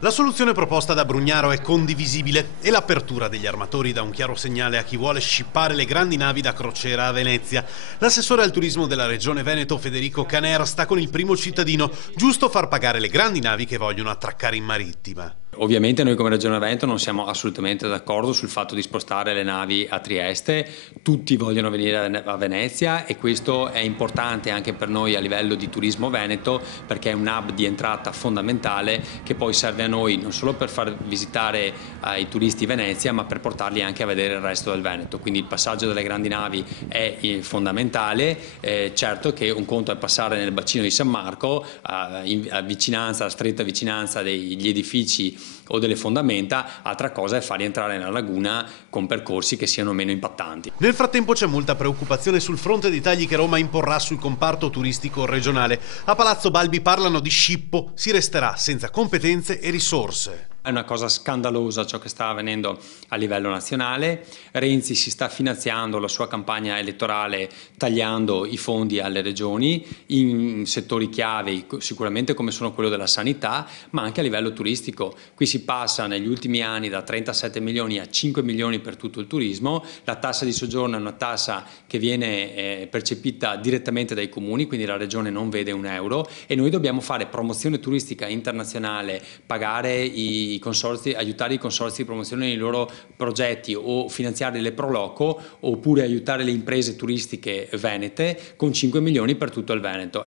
La soluzione proposta da Brugnaro è condivisibile e l'apertura degli armatori dà un chiaro segnale a chi vuole scippare le grandi navi da crociera a Venezia. L'assessore al turismo della regione Veneto Federico Caner sta con il primo cittadino, giusto far pagare le grandi navi che vogliono attraccare in marittima. Ovviamente noi come Regione Veneto non siamo assolutamente d'accordo sul fatto di spostare le navi a Trieste, tutti vogliono venire a Venezia e questo è importante anche per noi a livello di turismo veneto perché è un hub di entrata fondamentale che poi serve a noi non solo per far visitare ai turisti Venezia ma per portarli anche a vedere il resto del Veneto, quindi il passaggio delle grandi navi è fondamentale, certo che un conto è passare nel bacino di San Marco a stretta vicinanza degli edifici o delle fondamenta, altra cosa è farli entrare nella laguna con percorsi che siano meno impattanti. Nel frattempo c'è molta preoccupazione sul fronte dei tagli che Roma imporrà sul comparto turistico regionale. A Palazzo Balbi parlano di scippo, si resterà senza competenze e risorse. È una cosa scandalosa ciò che sta avvenendo a livello nazionale. Renzi si sta finanziando la sua campagna elettorale tagliando i fondi alle regioni in settori chiave, sicuramente come sono quello della sanità, ma anche a livello turistico. Qui si passa negli ultimi anni da 37 milioni a 5 milioni per tutto il turismo. La tassa di soggiorno è una tassa che viene percepita direttamente dai comuni, quindi la regione non vede un euro e noi dobbiamo fare promozione turistica internazionale, pagare i consorzi, aiutare i consorzi di promozione nei loro progetti o finanziare le pro loco oppure aiutare le imprese turistiche venete con 5 milioni per tutto il Veneto.